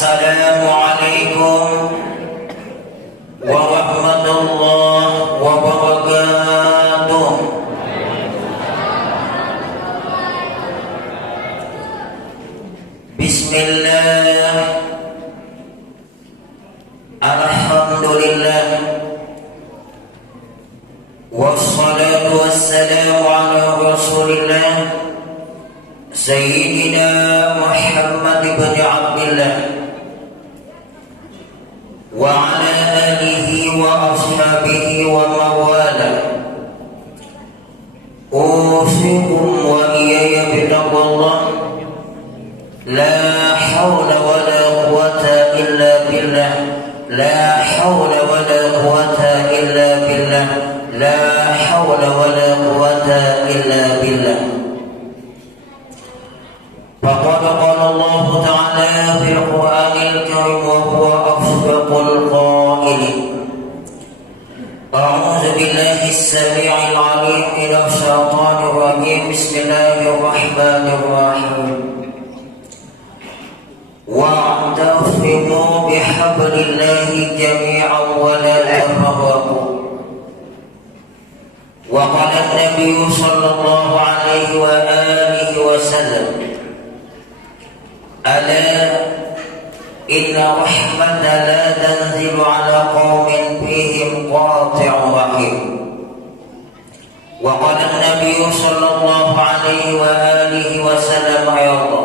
Assalamualaikum warahmatullahi wabarakatuh. Bismillah, alhamdulillah, wassalatu wassalamu ala rasulillah Sayyidina Muhammad ibn Abdillah wa ala alihi wa ashabihi wa mawala. Usikum wa iyaya bitaqwallah, la hawla wa la quwwata illa billah, la hawla wa la quwwata illa billah, la hawla wa la quwwata illa billah. فقد قال الله تعالى في القرآن الكريم وهو أصدق القائلين: أعوذ بالله السميع العليم من الشيطان الرجيم. بسم الله الرحمن الرحيم. واعتصموا بحبل الله جميعا ولا تفرقوا. وقال النبي صلى الله عليه وآله وسلم: ألا إن رحمة لا تنزل على قوم فيهم قاطع رحم. وقال النبي صلى الله عليه وآله وسلم أيضا: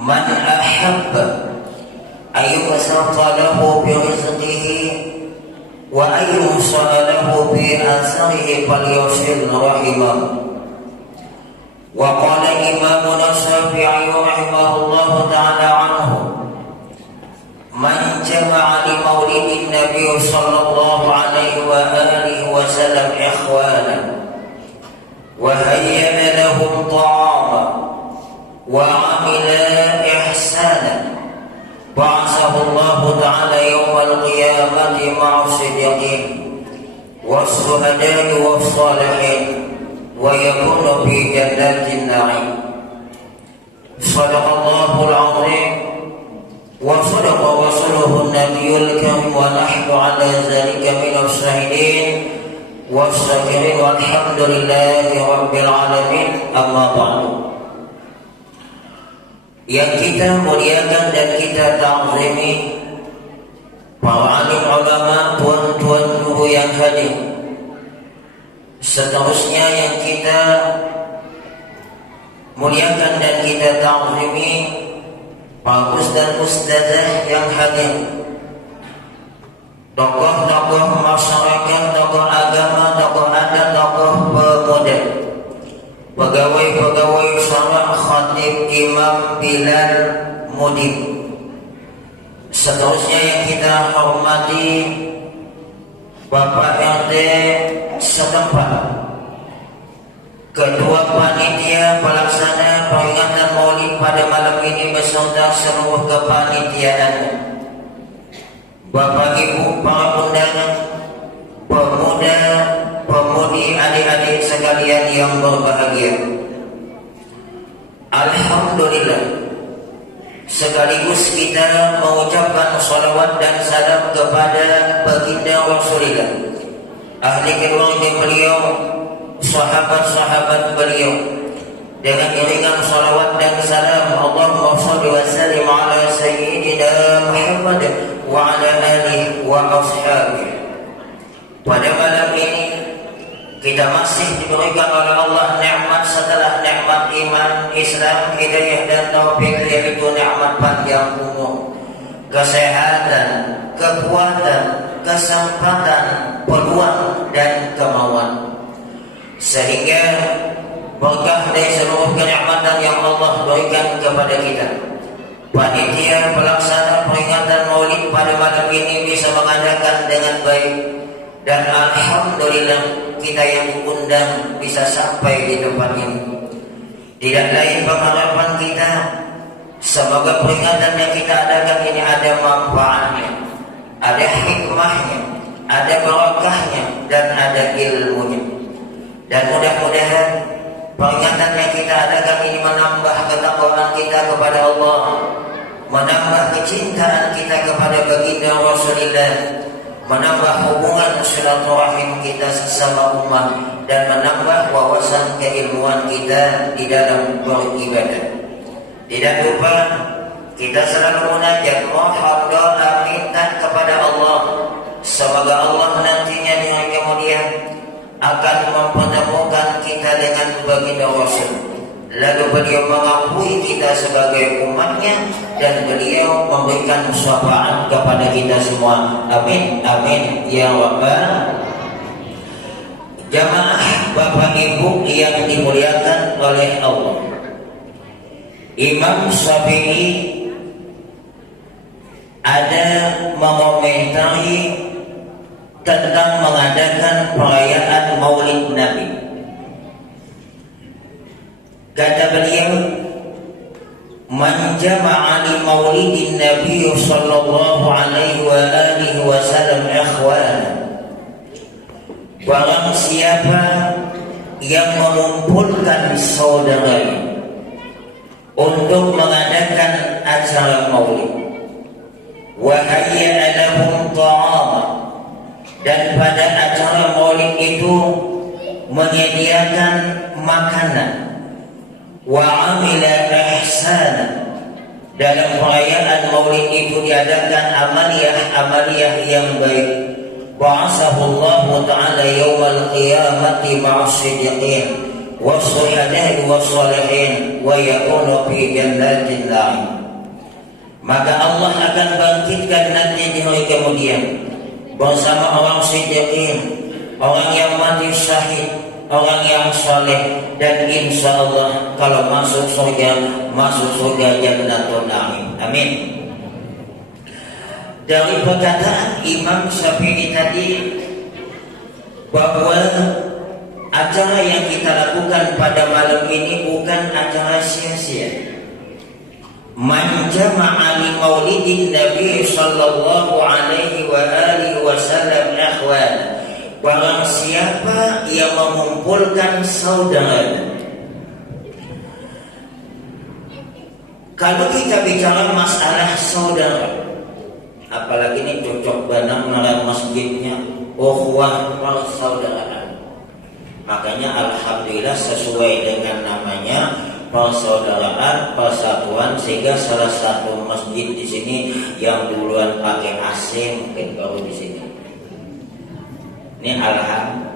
من أحب أن يبسط له برزقه وأن يوصل له بأثره فليصل رحمه. وقال إمامنا الشافعي رحمه الله تعالى عنه: من جمع لمولد النبي صلى الله عليه وآله وسلم إخوانا وهيأ لهم طعاما وعمل إحسانا بعثه الله تعالى يوم القيامة مع الصديقين والشهداء والصالحين ويكون في جنات النعيم. صدق الله العظيم وصدق رسوله النبي الكريم ونحن على ذلك من الشاهدين والشاكرين والحمد لله رب العالمين. أما بعد, yang kita muliakan dan kita ta'zimi para alim ulama, tuan-tuan guru yang hadir. Seterusnya yang kita muliakan dan kita ta'zimi para ustaz dan ustazah yang hadir, tokoh-tokoh masyarakat, tokoh agama, tokoh adat, tokoh pemuda, pegawai-pegawai syara, khatib, imam, bilal, mudib. Seterusnya yang kita hormati Bapak RT setempat, ketua panitia pelaksana peringatan Maulid pada malam ini beserta seluruh kepanitiaan, Bapak Ibu para undangan, pemuda, pemudi, adik-adik sekalian yang berbahagia. Alhamdulillah, sekaligus kita mengucapkan salawat dan salam kepada baginda Rasulullah, ahli keluarga beliau, sahabat-sahabat beliau, dengan iringan salawat dan salam. Allahumma shalli wa sallim ala sayyidina Muhammad wa ala alihi wa ashabihi. Pada malam ini kita masih diberikan oleh Allah nikmat setelah nikmat iman, Islam, hidayah dan taufik, yaitu nikmat panjang umur, kesehatan, kekuatan, kesempatan, peluang dan kemauan, sehingga berkah dari seluruh kenikmatan yang Allah berikan kepada kita, panitia pelaksana peringatan Maulid pada malam ini bisa mengadakan dengan baik. Dan alhamdulillah kita yang diundang bisa sampai di tempat ini. Tidak lain pengharapan kita, semoga peringatan yang kita adakan ini ada manfaatnya, ada hikmahnya, ada barakahnya, dan ada ilmunya. Dan mudah-mudahan peringatan yang kita adakan ini menambah ketakwaan kita kepada Allah, menambah kecintaan kita kepada baginda Rasulullah, menambah hubungan silaturahim kita sesama umat, dan menambah wawasan keilmuan kita di dalam beribadah. Tidak lupa kita selalu munajat, mohon doa, minta kepada Allah semoga Allah nantinya di hari kemudian akan mempertemukan kita dengan baginda Rasul. Lalu beliau mengakui kita sebagai umatnya dan beliau memberikan syafaat kepada kita semua. Amin, amin ya rabbal. Jamaah Bapak Ibu yang dimuliakan oleh Allah, Imam Syafi'i ada mengomentari tentang mengadakan perayaan Maulid Nabi. Kata beliau, man jama'a li maulidin Nabi sallallahu alaihi wa alihi wasallam ikhwana. Barang siapa yang mengumpulkan saudaranya untuk mengadakan acara Maulid, wa hayya lahum ta'ama, dan pada acara Maulid itu menyediakan makanan, wa amila ihsana, dalam perayaan Maulid itu diadakan amaliyah yang baik, ba'athahu Allah Ta'ala yawmal qiyamati ma'as siddiqin was-syuhada'i was-shalihin wa yakunu fi jannatin na'im. Maka Allah akan bangkitkan nanti di hari kemudian bersama orang siddiqin, orang yang mati syahid, orang yang saleh, dan insya Allah kalau masuk surga Jannatul Na'im. Amin. Dari perkataan Imam Syafi'i tadi bahwa acara yang kita lakukan pada malam ini bukan acara sia-sia. Man jama'a li maulidin Nabi sallallahu alaihi wa alihi wasallam ikhwan. Barang siapa yang mengumpulkan saudara. Kalau kita bicara masalah saudara, apalagi ini cocok banget dalam masjidnya, ukhuwah persaudaraan. Makanya alhamdulillah sesuai dengan namanya persaudaraan, persatuan, sehingga salah satu masjid di sini yang duluan pakai AC mungkin baru di sini. Ini alhamdulillah.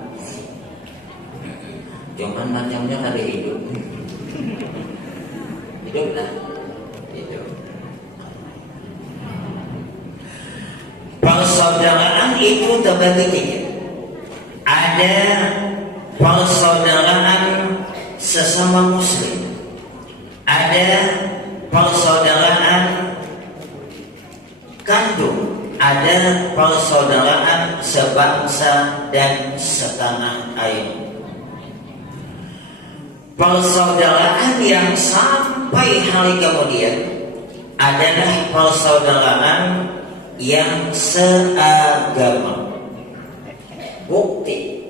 Cuman macamnya ada hidup. Hidup lah. Hidup. Persaudaraan itu terbagi tiga. Ada persaudaraan sesama muslim. Ada persaudaraan kandung. Ada persaudaraan sebangsa dan setanah air. Persaudaraan yang sampai hari kemudian adalah persaudaraan yang seagama. Bukti,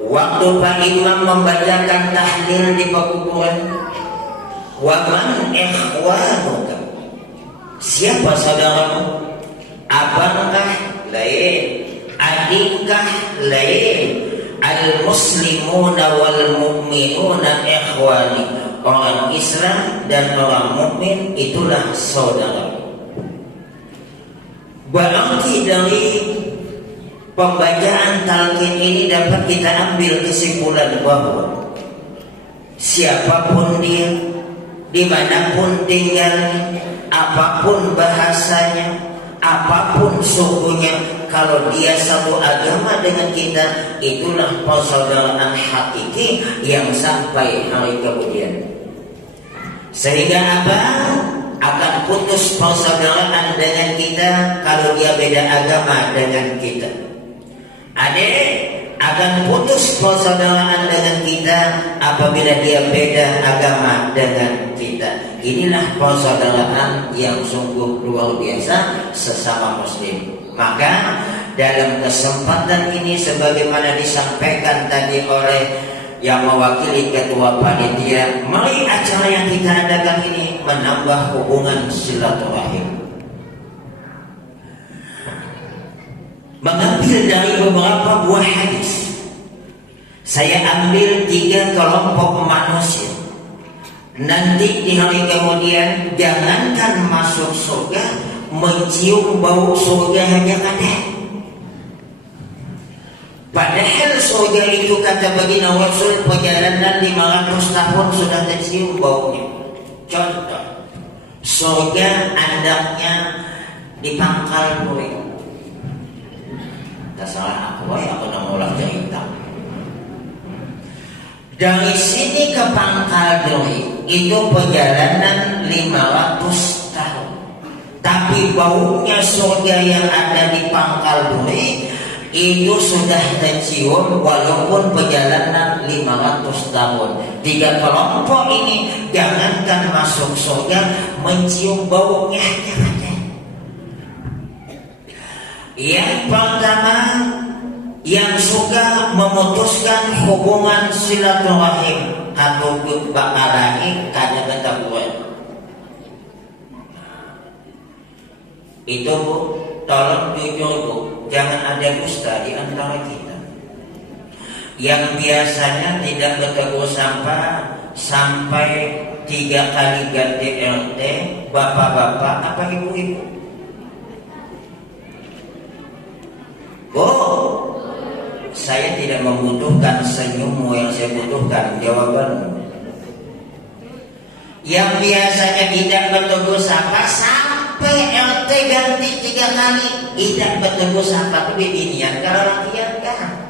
waktu Pak Imam membacakan tahlil di pekuburan, wa man ikhwanuka, siapa saudaramu? Abangkah? Lain. Adikkah? Lain. Al-muslimuna wal mu'minuna ikhwani. Orang Islam dan orang mukmin itulah saudara. Berarti dari pembacaan talqin ini dapat kita ambil kesimpulan bahwa siapapun dia, dimanapun tinggalnya, apapun bahasanya, apapun sukunya, kalau dia satu agama dengan kita, itulah persaudaraan hakiki yang sampai hari kemudian. Sehingga apa? Akan putus persaudaraan dengan kita kalau dia beda agama dengan kita. Adik akan putus persaudaraan dengan kita apabila dia beda agama dengan kita. Inilah persaudaraan yang sungguh luar biasa sesama muslim. Maka dalam kesempatan ini sebagaimana disampaikan tadi oleh yang mewakili ketua panitia, mari acara yang kita adakan ini menambah hubungan silaturahim. Mengambil dari beberapa buah hadis, saya ambil 3 kelompok manusia. Nanti di hari kemudian jangankan masuk surga, mencium bau surga hanya ada. Padahal surga itu kata baginda Rasul perjalanan 500 tahun sudah tercium baunya. Contoh, surga andaknya di Pangkal Buri. Tak salah aku nak mulai cerita. Dari sini ke Pangkal Buri itu perjalanan 500 tahun. Tapi baunya surga yang ada di Pangkal Buri itu sudah tercium walaupun perjalanan 500 tahun. 3 kelompok ini jangankan masuk surga, mencium baunya ada. Yang pertama, yang suka memutuskan hubungan silaturahim atau bakarahi kada ketabuan. Itu Bu, tolong jujur Bu, jangan ada dusta di antara kita. Yang biasanya tidak bertegur sapa sampai 3 kali ganti RT, bapak-bapak apa ibu-ibu. Bu, saya tidak membutuhkan senyummu, yang saya butuhkan jawabanmu. Yang biasanya tidak bertegur sapa sampai RT ganti 3 kali tidak bertegur sapa, itu binian kalau latihan kan.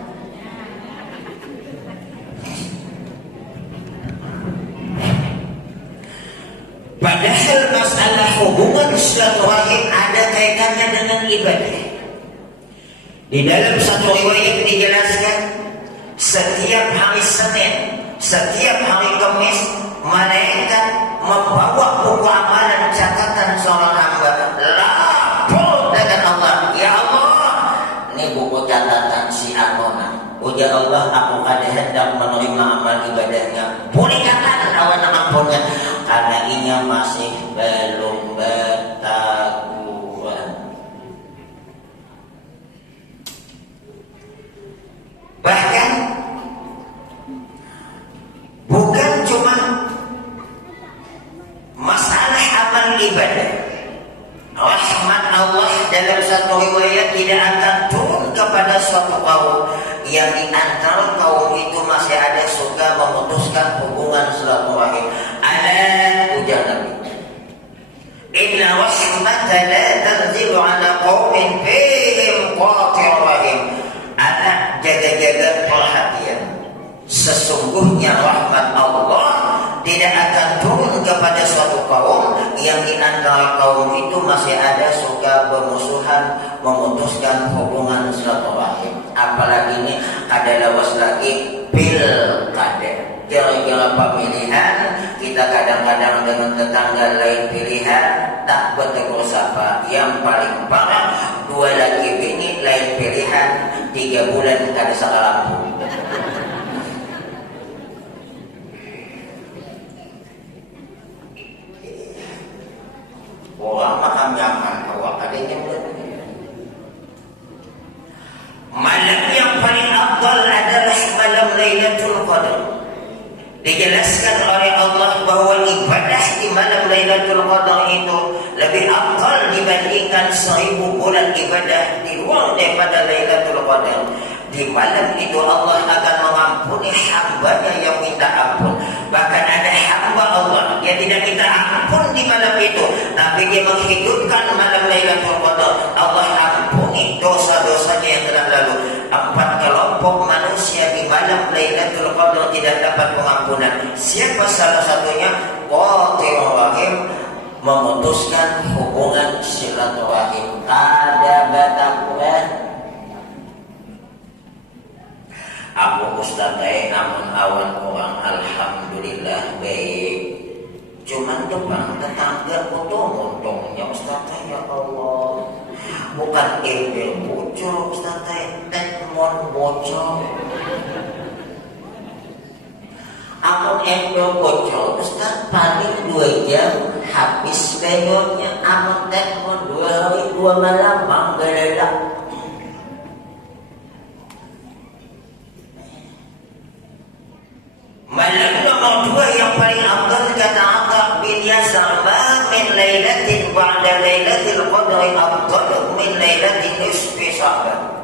Padahal masalah hubungan silaturahim ada kaitannya dengan ibadah. Di dalam satu riwayat dijelaskan, setiap hari Senin, setiap hari Kamis, malaikat membawa buku amalan catatan seorang hamba lapor dengan Allah. Ya Allah, ini buku catatan si Anona. Ujar Allah, aku kada hendak menerima amal ibadahnya. Boleh katakan awan ampunnya, karena inya masih belum bertaguan. Bahkan bukan cuma masalah amal ibadah, rahmat Allah dalam satu riwayat tidak akan turun kepada suatu kaum yang di antara kaum itu masih ada suka memutuskan hubungan silaturahim. Ada ujar Nabi, inna rahmata la tanzilu ala qaumin fihim qati'ur rahim. Anak jaga-jaga perhatian, sesungguhnya rahmat Allah tidak akan turun kepada suatu kaum yang di antara kaum itu masih ada suka bermusuhan, memutuskan hubungan silaturahim. Apalagi ini ada lawas lagi pilkada, kira-kira pemilihan, kita kadang-kadang dengan tetangga lain pilihan tak bertegur sapa. Yang paling parah, 2 laki bini lain pilihan, 3 bulan kada salah lampu. Orang makan nyaman, awak ada yang malam yang paling afdal adalah malam Lailatul Qadar. Dijelaskan oleh Allah bahwa ibadah di malam Lailatul Qadar itu lebih afdal dibandingkan 1000 bulan ibadah di luar daripada Lailatul Qadar. Di malam itu Allah akan mengampuni hambanya yang minta ampun. Bahkan ada hamba Allah yang tidak minta ampun di malam itu, tapi dia menghidupkan malam Lailatul Qadar. Allah ampuni dosa-dosanya yang telah lalu. 4 kelompok manusia di malam Lailatul Qadar tidak dapat pengampunan. Siapa salah satunya? Qati'ur rahim, memutuskan hubungan silaturahim. Ada batakuan. Aku Ustaz namun awan orang alhamdulillah baik. Cuman depan tetangga potong-potongnya Ustaz, ya Allah. Bukan embel bocor Ustaz, tekmon bocor. Amun endo bocor, Ustaz paling 2 jam habis begonya. Amun tekmon 2 hari 2 malam manggalala. Malam nomor 2 yang paling afdal kata Atha bin Yasar, ma min lailatin ba'da lailatil qadri afdal min lailatin nisfi Sya'ban.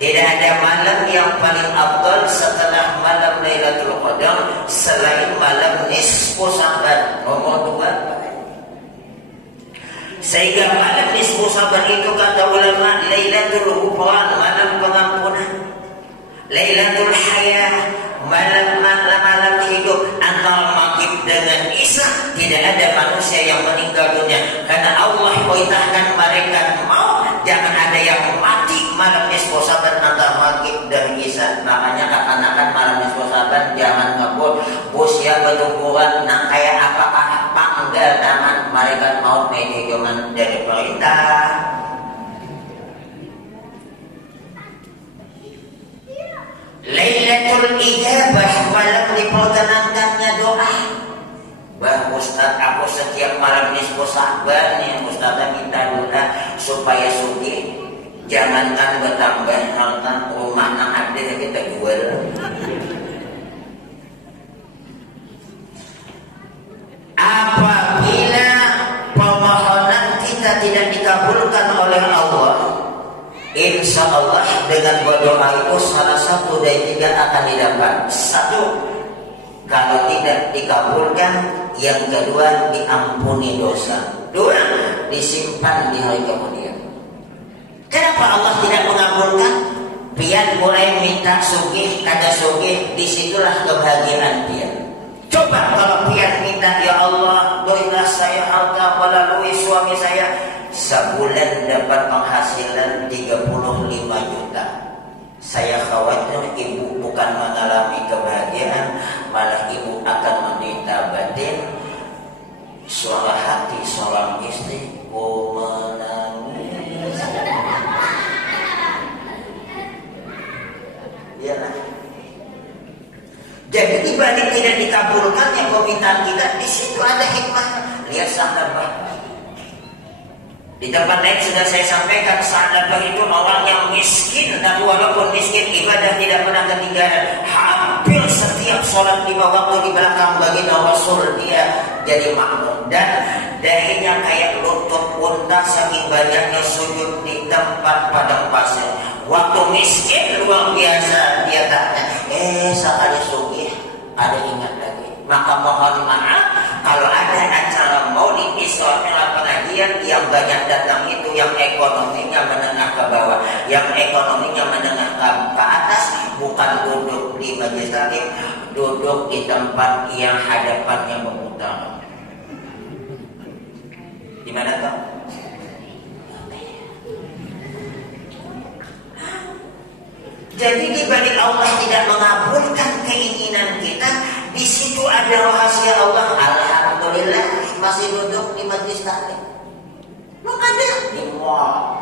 Tidak ada malam yang paling afdal setelah malam Lailatul Qadar selain malam nisfu Sya'ban nomor 2. Sehingga malam nisfu Sya'ban itu kata ulama Lailatul Ghufran, malam pengampunan. Lailatul Hayah, malam hidup. Antara maghrib dengan isya tidak ada manusia yang meninggal dunia karena Allah perintahkan malaikat maut jangan ada yang mati malam nisfu Sya'ban antara maghrib dan isya. Makanya akan malam nisfu Sya'ban jangan ngebut bos yang bertumbuhan nak kayak apakah panggal tangan malaikat maut menyujuman dari perintah. Lailatul Ijabah, malam diperkenankannya doa. Bah Ustaz, aku setiap malam nisfu Sya'ban nih Ustaz minta doa supaya sugih. Jangankan bertambah harta, rumah yang ada kita jual. Apabila permohonan kita tidak dikabulkan oleh Allah, insya Allah dengan berdoa itu salah satu dari 3 akan didapat. 1, kalau tidak dikabulkan, yang kedua diampuni dosa. 2, disimpan di hari kemudian. Kenapa Allah tidak mengabulkan? Biar mulai minta sugih, kata sugih, disitulah kebahagiaan dia. Coba kalau biar minta, ya Allah, doilah saya harta melalui suami saya, sebulan dapat penghasilan 35 juta. Saya khawatir ibu bukan mengalami kebahagiaan, malah ibu akan menderita batin. Suara hati seorang istri, oh menangis. Iyalah. Jadi dibanding tidak dikabulkannya permintaan kita, di situ ada hikmah. Lihat sahabat. Di tempat lain sudah saya sampaikan, sahabat itu orang yang miskin, dan walaupun miskin ibadah tidak pernah ketinggalan. Hampir setiap sholat 5 waktu di belakang baginda Rasul dia jadi makmum, dan dahinya kayak lutut unta saking banyaknya sujud di tempat padang pasir. Waktu miskin luar biasa dia tanya, sekali sugih ada ingat lagi, maka mohon maaf kalau ada acara maulid Isra pengajian yang banyak datang itu yang ekonominya menengah ke bawah, yang ekonominya menengah ke atas, bukan duduk di majelis taklim, duduk di tempat yang hadapannya memutar. Di mana tuh? Jadi dibanding Allah tidak mengabulkan keinginan kita, di situ ada rahasia Allah. Alhamdulillah masih duduk di majelis taklim. Lu ada di mall.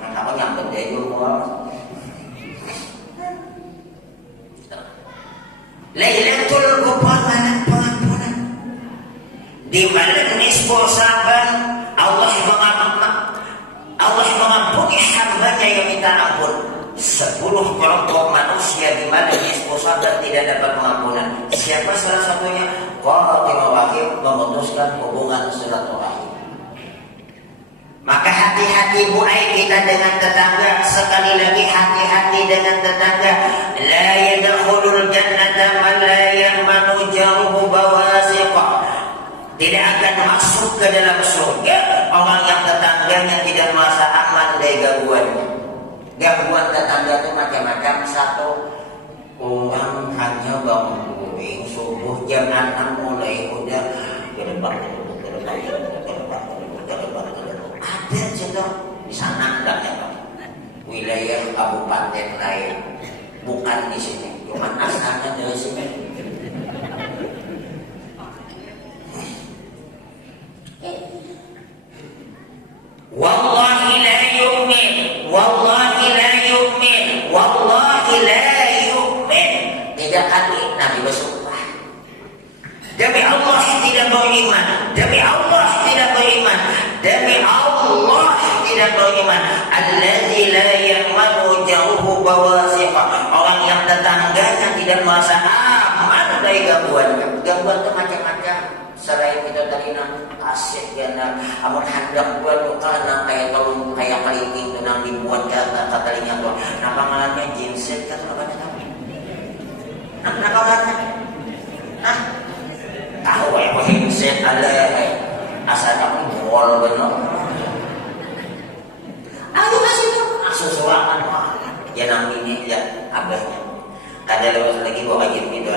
Kenapa nyampe di mall? Lailatul Qadar, malam pengampunan. Di malam nisfu Sya'ban Allah mengampuni hambanya yang minta ampun. 10 kelompok manusia di mana nisfu Sya'ban tidak dapat pengampunan. Siapa salah satunya? Qatimah Wahid memutuskan hubungan silaturahim. Maka hati-hati buai kita dengan tetangga. Sekali lagi hati-hati dengan tetangga. La yadkhulul jannata man la ya'manu jaruhu bawaziqah. Tidak akan masuk ke dalam surga orang yang tetangganya tidak merasa aman dari gangguannya. Gangguan tetangga itu macam-macam. 1, orang hanya bangun subuh jam 6 mulai udah ke depan. Ada juga di sana enggaknya Pak. Wilayah kabupaten lain, bukan di sini. Cuma asalnya dari sini. Wallahi la yu'min, wallahi la yu'min, wallahi la yu'min. 3 kali Nabi beriman, demi Allah tidak beriman, demi Allah tidak beriman. Allazi la ya'manu jauhu bawasiqa, orang yang tetangganya tidak merasa aman dari gangguannya. Gangguan itu macam-macam. Selain kita tadi nang asyik gana, amun hendak buat karena kayak tolong kayak keliling nang dibuat kata katanya tuh. Napa ngalannya jinset kata apa namanya? Napa ngalannya? Nah, tahu ya jinset ada asalnya mall benar. Ayo kasih tuh sesuatu ya nang ini ya abahnya. Ada lewat lagi bawa kajian gitu.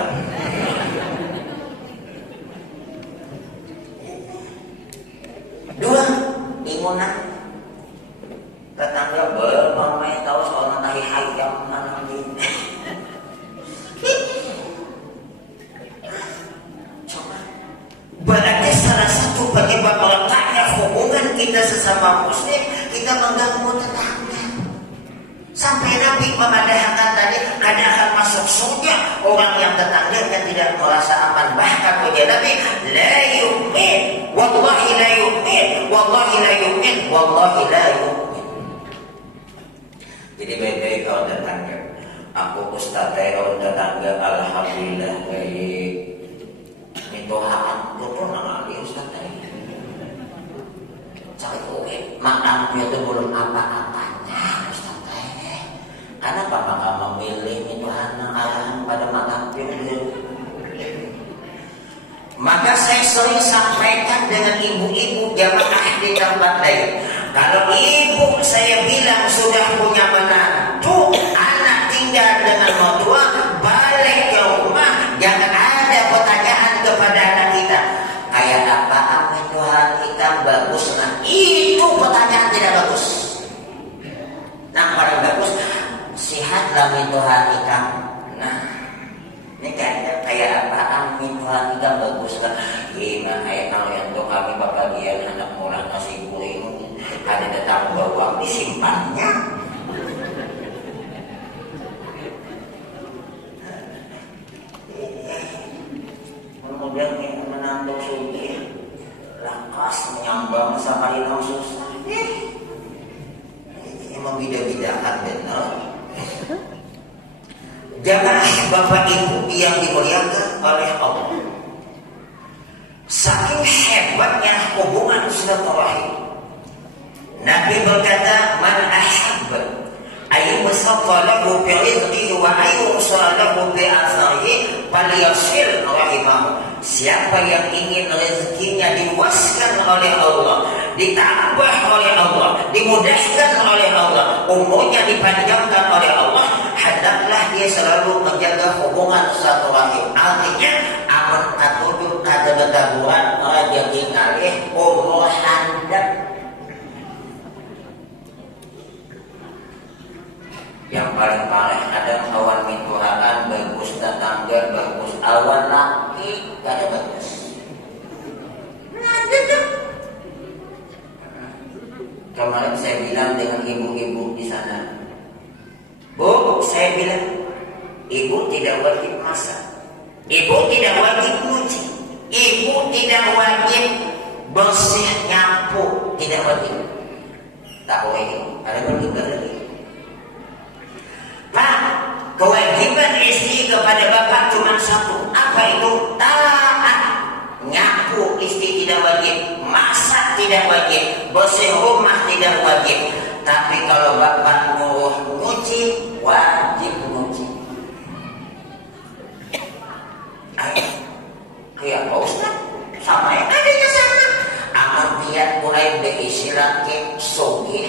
Dua, ingunan tetangga bermamai tahu soal tahi hayam nanti. Coba, berarti salah satu penyebab retaknya hubungan kita sesama muslim, kita mengganggu tetangga. Sampai Nabi memadahkan tadi, ada akan masuk surga orang yang tetangganya tidak merasa aman. Bahkan wajah Nabi, la yu'min, wallahi la yu'min, wallahi la yu'min, wallahi la yu'min. Jadi baik-baik kalau tetangga. Aku Ustaz kalau tetangga, alhamdulillah baik. Itu hak aku pun ngamali Ustaz tadi. Cari oke, makamnya itu belum apa-apanya Ustaz. Kenapa maka memilih itu anak arahan pada makam itu? Maka saya sering sampaikan dengan ibu-ibu jamaah di tempat lain. Kalau ibu saya bilang sudah punya menantu, anak tinggal dengan mertua, balik ke rumah, jangan ada pertanyaan kepada anak kita. Kayak apa amin Tuhan kita bagus? Nah itu pertanyaan tidak bagus. Nah orang bagus. Sihat lamin Tuhan ikam. Nah, ini kayak apa? Amin Tuhan ikam bagus kan? Gimana kayak kalau yang untuk kami bagian anak murah nasi goreng ada datang bawang disimpannya. Kemudian menantu sugi lakas menyambang sampai hilang susah. Ini membeda-bedakan benar. Jamaah Bapak Ibu yang dimuliakan oleh Allah, saking hebatnya hubungan silaturahim, Nabi berkata, man ahabba ayyubsata lahu bi rizqihi wa ayyusala lahu bi atharihi falyasil rahimahu. Siapa yang ingin rezekinya diluaskan oleh Allah, ditambah oleh Allah, dimudahkan oleh Allah, umurnya dipanjangkan oleh Allah, hendaklah dia selalu menjaga hubungan silaturahim. Artinya aman katujuh kada betaburan rezeki ngalih umur handap. Yang paling parah ada kawan mituhaan bagus, tetangga bagus, awan laki kada bagus. Kemarin saya bilang dengan ibu-ibu di sana, Bu, saya bilang ibu tidak wajib masak, ibu tidak wajib nyuci, ibu tidak wajib bersih nyapu, tidak wajib. Tak wajib, ada bertiga lagi. Pak, kewajiban istri kepada bapak cuma satu. Apa itu? Taat. Nyapu istri tidak wajib, masak tidak wajib, bersih rumah tidak wajib. Tapi kalau bapak nyuruh nyuci, wajib nyuci. Kayak Pak Ustaz, sama ya? Adanya sama. Amal tiap mulai berisirat ke sogih.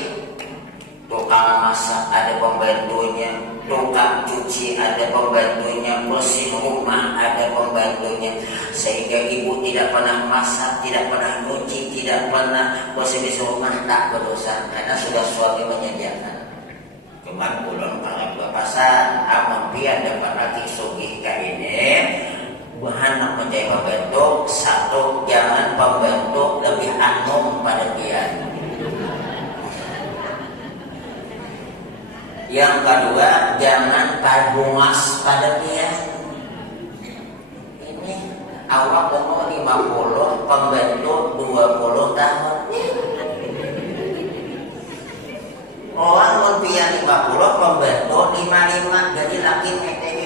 Tukang masak ada pembantunya, tukang cuci ada pembantunya, bersih rumah ada pembantunya. Sehingga ibu tidak pernah masak, tidak pernah cuci, tidak pernah bersih rumah, tak berdosa karena sudah suami menyediakan. Cuman pulang kalau berpasan, aman pian dapat lagi sugih kayak ini. Bahan menjadi pembantu, satu jangan pembantu lebih anum pada pian. Yang kedua, jangan padungas pada dia. Ini awak umur 50 pembentuk 20 tahun. Orang mumpia 50 pembentuk 55, jadi laki ETW.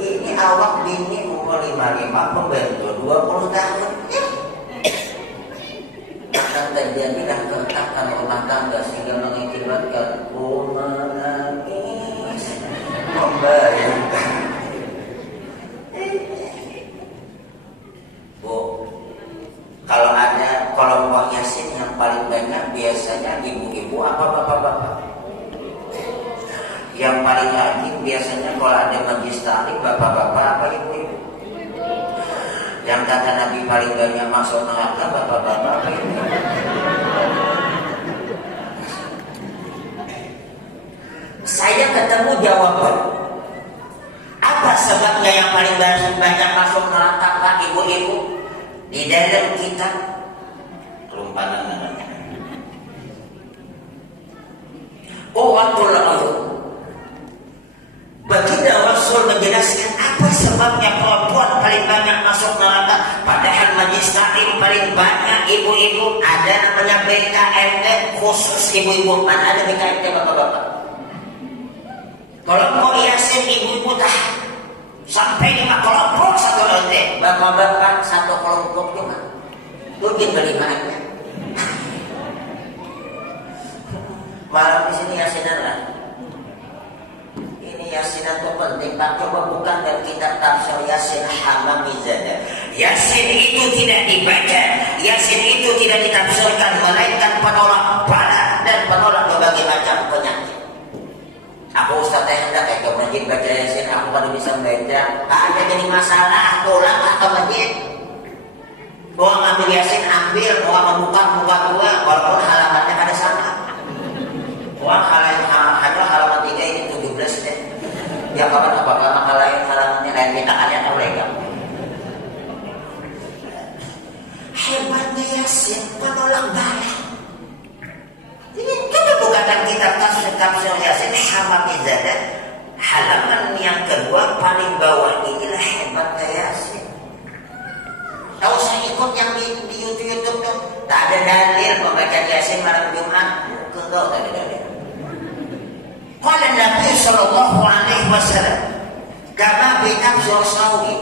Ini awak bini umur 55 pembentuk 20 tahun. Akan terjadi dan keretakan rumah tangga sehingga mengakibatkan menangis membayangkan. Bu, kalau ada kelompok yasin yang paling banyak biasanya ibu-ibu apa bapak-bapak? Yang paling rajin biasanya kalau ada majlis taklim bapak-bapak apa ibu-ibu? Yang kata Nabi paling banyak masuk neraka bapak-bapak apa ibu-ibu? Saya ketemu jawaban. Apa sebabnya yang paling banyak masuk neraka Pak ibu-ibu? Di dalam kitab kelumpanan namanya. Qawatul Ayyub. Baginda Rasul menjelaskan apa sebabnya perempuan paling banyak masuk neraka, padahal majlis taklim paling banyak ibu-ibu. Ada namanya BKMT khusus ibu-ibu. Mana ada BKMT bapak-bapak? Kelompok yasin ibu-ibu tahan sampai 5 kelompok satu RT, bapak-bapak satu kelompok juga. Mungkin berimannya. Malam di sini yasinan lah. Ini yasinan itu penting Pak. Coba bukan dari kitab tafsir Yasin Hamamizada. Yasin itu tidak dibaca, Yasin itu tidak ditafsirkan, melainkan penolak bala dan penolak berbagai macam penyakit. Aku Ustaz hendak ke masjid baca Yasin, aku kan bisa baca. Ada jadi masalah, tolak atau masjid. Gua ngambil Yasin, ambil, gua membuka dua, walaupun halamannya ada sama. Gua halaman 3 ini 17 deh. Ya kapan apakah halamannya lain bitaannya atau legal? Hebatnya Yasin, penolak bala. Ini coba bukakan kitab tafsir Yasin Hamamizada halaman yang kedua paling bawah. Inilah hebatnya Yasin. Tahu saya ikut yang di YouTube tuh, tak ada dalil pembacaan Yasin malam Jumat. Kau tak ada dalil. Qala Nabi sallallahu alaihi wasallam kama bi tafsir Sawi.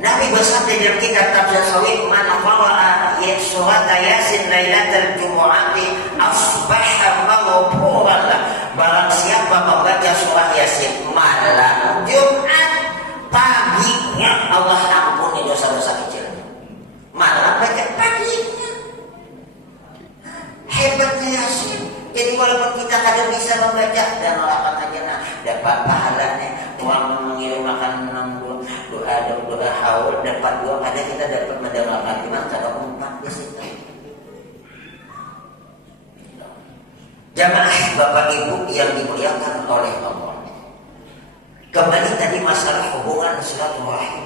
Nabi bersabda dalam kitab tafsir Sawi, man qara'a surat Yasin lailatul jumu'ati asbaha maghfuran lah. Barang siapa membaca surah Yasin malam Jumat, paginya Allah ampuni dosa-dosa kecilnya. Malam baca paginya. Hebatnya Yasin. Jadi walaupun kita kadang bisa membaca dan melakukan aja, nah dapat pahalanya. Uang mengirim makan doa haul, dapat dua, kadang kita dapat mendengarkan iman kalau 4 di situ. Jamaah Bapak Ibu yang dimuliakan oleh Allah. Kembali tadi masalah hubungan silaturahim.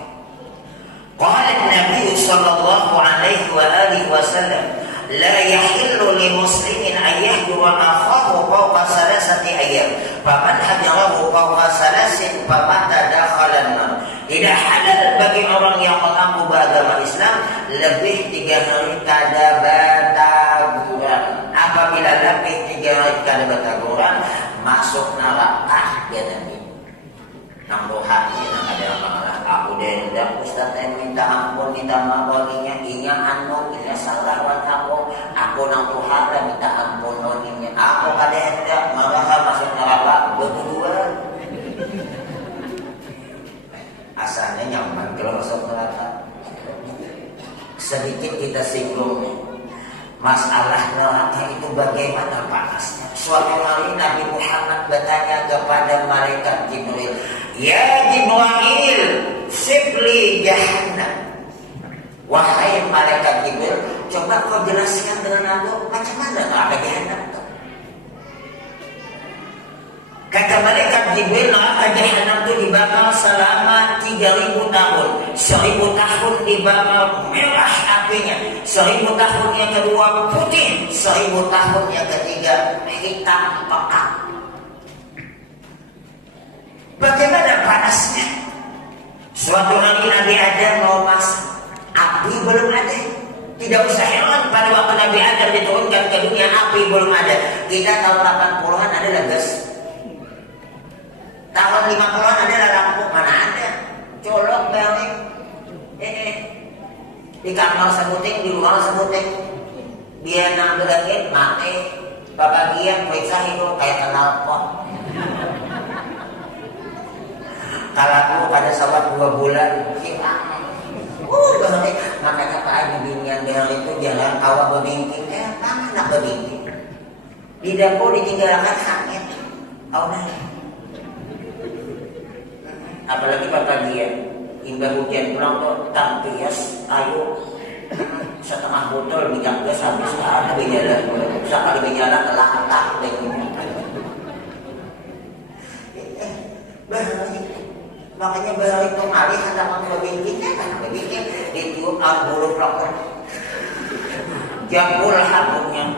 Qala Nabi sallallahu alaihi wa alihi wasallam, la yahillu li muslimin an yahdura akhahu fawqa salasati ayyam. Faman hajarahu fawqa salasin famata dakhala an-nar. Tidak halal bagi orang yang mengaku beragama Islam lebih 3 hari kada bataguran. Apabila lebih 3 hari kada bataguran, masuk neraka dia nanti. Nang rohani nang ada masalah. Aku dendam Ustaz yang minta ampun, minta maaf baginya. Inya anu, inya salah wan aku nang Tuhan minta ampun baginya. Aku kada hendak malah masuk neraka berdua. Asalnya nyaman kalau masuk neraka. Sedikit kita singgung nih. Masalah neraka itu bagaimana panasnya. Suatu hari Nabi Muhammad bertanya kepada malaikat Jibril, ya Jibril, sifli jahannam. Wahai malaikat Jibril, coba kau jelaskan dengan aku macam mana neraka jahannam itu. Kata malaikat Jibril, neraka jahannam itu dibakar selama 3.000 tahun. 1.000 tahun dibakar merah apinya, 1.000 tahun yang kedua putih, 1.000 tahun yang ketiga hitam pekat. Bagaimana panasnya? Suatu hari Nabi Adam mau masak, api belum ada. Tidak usah heran, pada waktu Nabi Adam diturunkan ke dunia, api belum ada. Kita tahun 80-an adalah gas. Tahun 50-an adalah lampu, mana ada? Colok balik. Di kamar sebuting, di luar sebuting. Dia nak berangin, mati. Bagian periksa itu kayak kenal pot. Kalau aku pada sahabat 2 bulan, makanya Pak Aji binian behel itu jalan awal berdingking, tangan nak berdingking. Di dapur ditinggalkan hangit, awalnya. Apalagi bapak dia, imbah hujan pulang tuh tampias, ayo setengah botol minyak gas habis ada berjalan, sekali berjalan telah makanya bahwa itu kali hendak membikinnya kan bikin ditiup bulu pelakon jambul habungnya.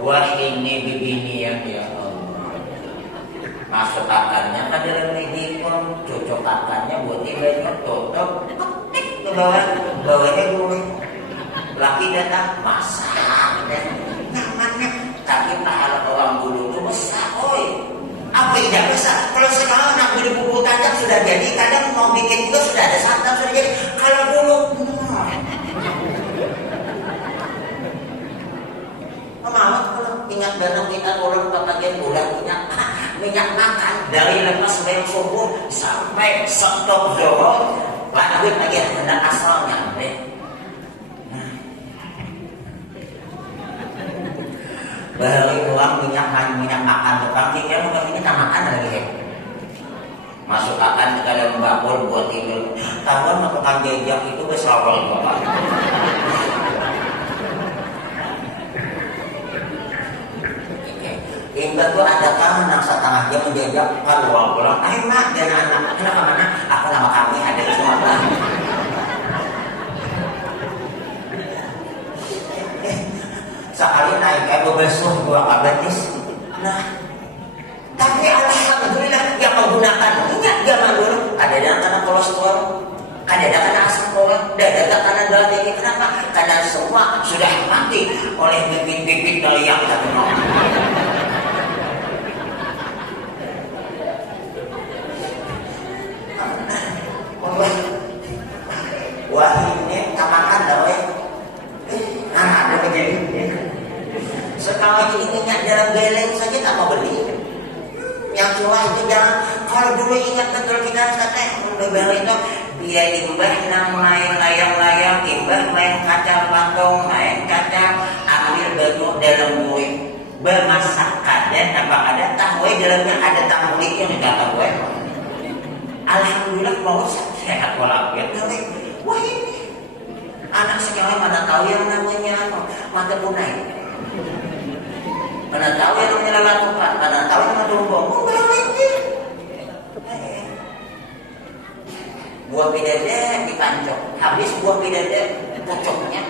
Wah ini bibinian ya Allah, masuk akannya kan dalam medikon, cocok akannya buat ibadah tutup ke bawahnya dulu laki datang masak dan nyamannya, tapi pahala orang dulu itu besar apa tidak besar. Kalau sekarang nak beli bumbu tajam sudah jadi, kadang mau bikin juga sudah ada santan sudah jadi. Kalau dulu maaf kalau ingat barang kita orang bagian bulan minyak makan dari lepas sebelum subuh sampai stop zuhur lanjut lagi hendak asalnya. Baru uang minyak makan depan kita bukan ini tak makan lagi. Masuk akan ke dalam bakul buat tidur. Tahuan melakukan jejak itu besar banget. Imbang tu ada kamu nang setengah jam menjejak kalau pulang. Mak jangan anak kenapa mana? Aku nama kami ada di sana. Sekali naik kayak bebesuh 2 kabetis. Nah, tapi alhamdulillah yang menggunakan minyak zaman dulu ada yang kena kolesterol, ada yang kena asam urat, ada yang kena darah tinggi. Kenapa? Karena semua sudah mati oleh bibit-bibit dari yang satu. Wah ini kamakan dah ya. Ada kejadian. Sekarang ini minyak dalam geleng saja tak mau beli. Yang tua itu jangan. Kalau dulu ingat betul kita kata membeli itu dia imbah nang main layang-layang, imbah main kaca patung, main kaca ambil bentuk dalam murid. Bermasak kaden apa ada tahu dalamnya ada tamulik yang tidak tahu. Alhamdulillah mau sehat walafiat. Wah ini anak sekarang mana tahu yang namanya mata punai, mana tahu yang namanya lalapan, mana tahu yang namanya lumbung. Buah pidada dipancok, habis buah pidada pucuknya.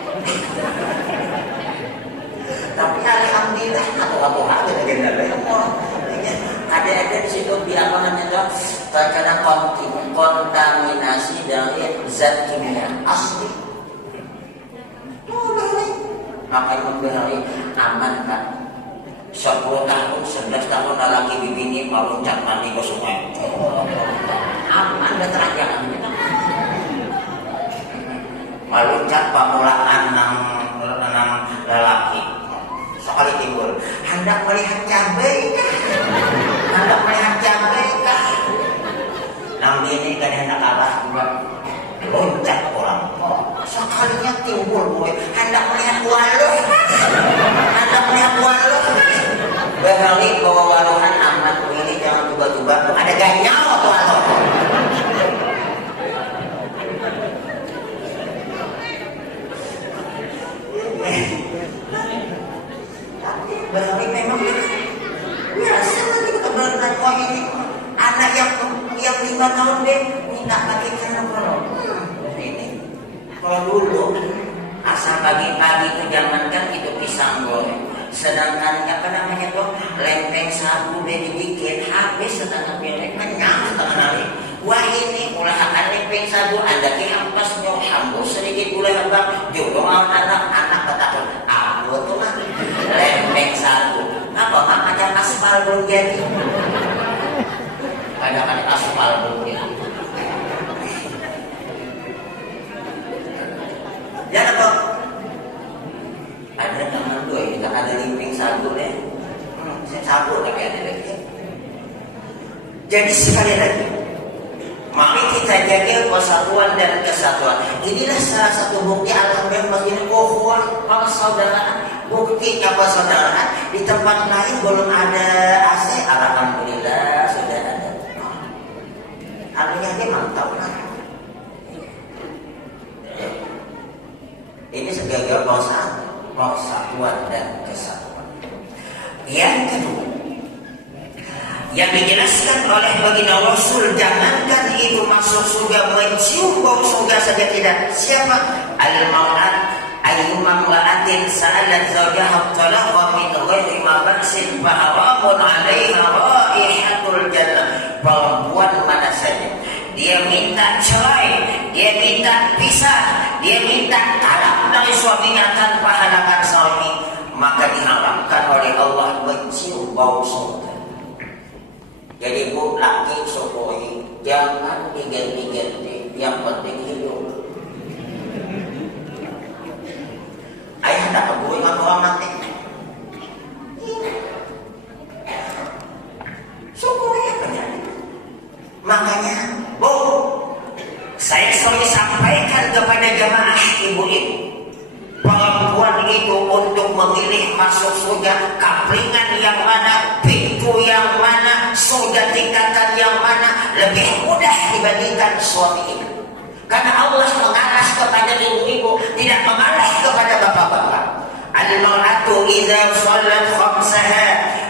Tapi alhamdulillah atau ada ada di situ di apa namanya terkena kontaminasi dari zat kimia asli. Makanya memberi aman kan 10 tahun 11 tahun lagi bibini mau loncat mandi ke sungai aman dan teranjangan mau loncat pamulaan nang lelaki sekali timbul hendak melihat cabai kah hendak melihat cabai kah nang ini kan hendak kalah juga loncat orang sekalinya timbul gue hendak melihat waluh hendak melihat waluh berhari bawa waluhan aman ini jangan coba-coba ada ganyau atau apa berhari memang biasa nanti kita berhenti kok ini anak yang 5 tahun deh minta pakai cara kolom ini kalau dulu asal pagi-pagi itu jangankan itu pisang goreng Sedangkan apa namanya tuh lempeng sagu dibikin habis setengah piring kenyang setengah hari. Wah ini ulah akan lempeng sagu anda ki ampas nyo hambus sedikit gula abang jodoh anak ketakut aku tuh mah lempeng sagu apa makanya aspal belum jadi kadang-kadang aspal belum jadi ya apa ada teman gue kita ada lempeng sagu deh saya sagu tapi ada lagi jadi sekali lagi mari kita jaga persatuan dan kesatuan. Inilah salah satu bukti alhamdulillah begini ukhuwah persaudaraan. Buktinya persaudaraan di tempat lain belum ada AC, alhamdulillah sudah ada. Artinya dia mantap kan? Ini sebagai persatuan dan kesatuan. Yang kedua yang dijelaskan oleh baginda Rasul, jangankan itu masuk surga mencium bau surga saja tidak. Siapa? Al-mau'at ayyuma mra'atin sa'alat zawjaha talaqa min ghairi ma ba'sin fa haramun 'alaiha raihatul jannah. Perempuan mana saja dia minta cerai, dia minta pisah, dia minta talak dari suaminya tanpa halangan suami, maka diharamkan oleh Allah mencium bau surga. Jadi bu laki sokoi jangan diganti-ganti, yang penting hidup. Ayah tak kebui dengan orang mati. Sokoi apa jadi? Makanya bu, saya sering sampaikan kepada jamaah ibu-ibu, perempuan itu untuk memilih masuk surga kaplingan yang mana, pintu yang mana, surga tingkatan yang mana lebih mudah dibandingkan suami itu. Karena Allah mengarah kepada ibu-ibu, tidak mengarah kepada bapak-bapak. Al-mar'atu idza shalat khamsaha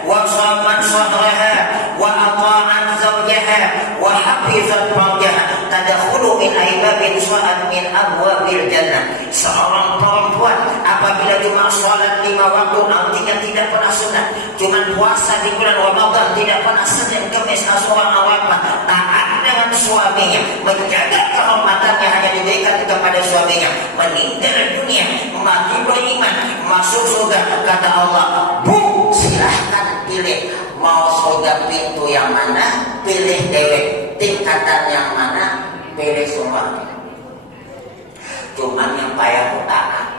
wa shamat shadraha wa ata'at zawjaha wa hafizat farjaha tadkhulu min aibabin sha'at min abwabil jannah. Seorang perempuan apabila cuma salat 5 waktu artinya tidak pernah sunat, cuma puasa di bulan Ramadan tidak pernah Senin Kamis Asyura Arafah, taat dengan suaminya, menjaga kehormatannya hanya diberikan kepada suaminya, meninggal dunia mati beriman masuk surga. Kata Allah, bu silahkan pilih mau surga pintu yang mana, pilih dewek tingkatan yang mana, pilih semua. Cuman yang payah taat.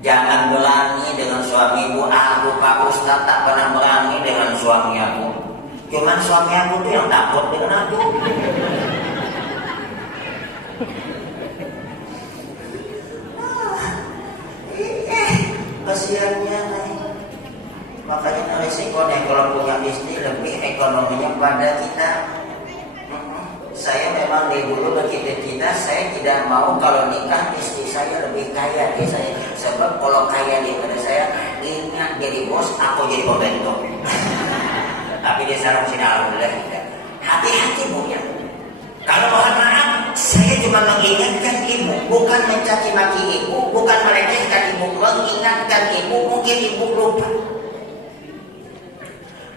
Jangan berani dengan suami ibu. Aku Pak Ustaz tak pernah berani dengan suami aku. Cuman suami aku tuh yang takut dengan aku. Kasihannya makanya risiko nih kalau punya istri lebih ekonominya pada kita. Saya memang dari dulu bercita-cita saya tidak mau kalau nikah istri saya lebih kaya dari saya. Sebab kalau kaya daripada saya, ingat jadi bos, aku jadi pembantu. Tapi dia sekarang sini alhamdulillah tidak. Hati-hati bu ya. Kalau mohon maaf, saya cuma mengingatkan ibu, bukan mencaci maki ibu, bukan melecehkan ibu, mengingatkan ibu, mungkin ibu lupa.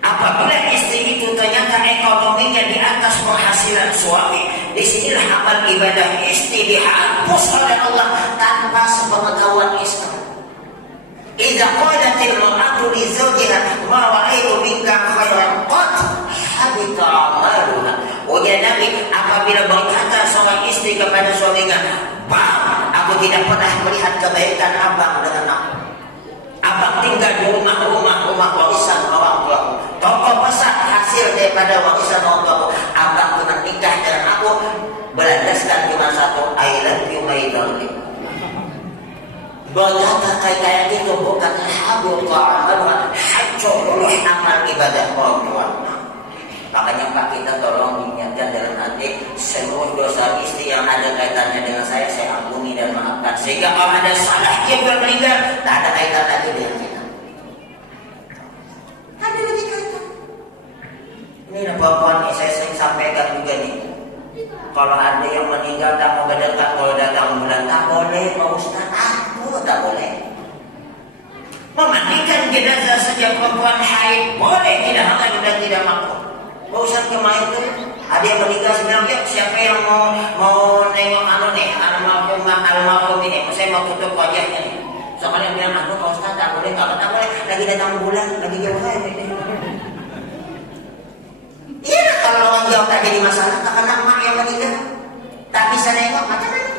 Apabila istri itu ternyata ekonominya di atas penghasilan suami, disinilah amal ibadah istri dihapus oleh Allah tanpa sepengetahuan istri. Idza qalatil mar'atu li zawjiha ma ra'aytu minka khairan qat habita amaluha. Ujar Nabi, apabila berkata seorang istri kepada suaminya, "Bang, aku tidak pernah melihat kebaikan abang dengan aku. Abang tinggal di rumah warisan orang tua. Toko besar hasil daripada warisan orang tua. Abang pernah nikah dengan aku berlandaskan cuma satu, I love you my darling." Berkata kayak gitu bukan habul ta'amal, hancur dulu amal ibadah perempuan. Makanya Pak, kita tolong diingatkan dalam hati seluruh dosa istri yang ada kaitannya dengan saya ampuni dan maafkan. Sehingga kalau ada salah dia meninggal, tak ada kaitan lagi dengan kita. Ada lagi kaitan. Ini perempuan saya sering sampaikan juga nih. Kalau ada yang meninggal tak mau mendekat, kalau datang bulan tak boleh, Pak Ustaz. Aku tak boleh. Memandikan jenazah sejak perempuan haid boleh, tidak halal dan tidak makruh. Ustaz kemarin tuh ada yang meninggal, bilang ya siapa yang mau nengok almarhum ini, saya mau tutup wajahnya nih. Soalnya bilang Pak Ustaz tak boleh, tak boleh, lagi datang bulan, lagi jauh ini. Iya, kalau orang jauh tak jadi masalah, karena emak yang meninggal tak bisa nengok macam mana?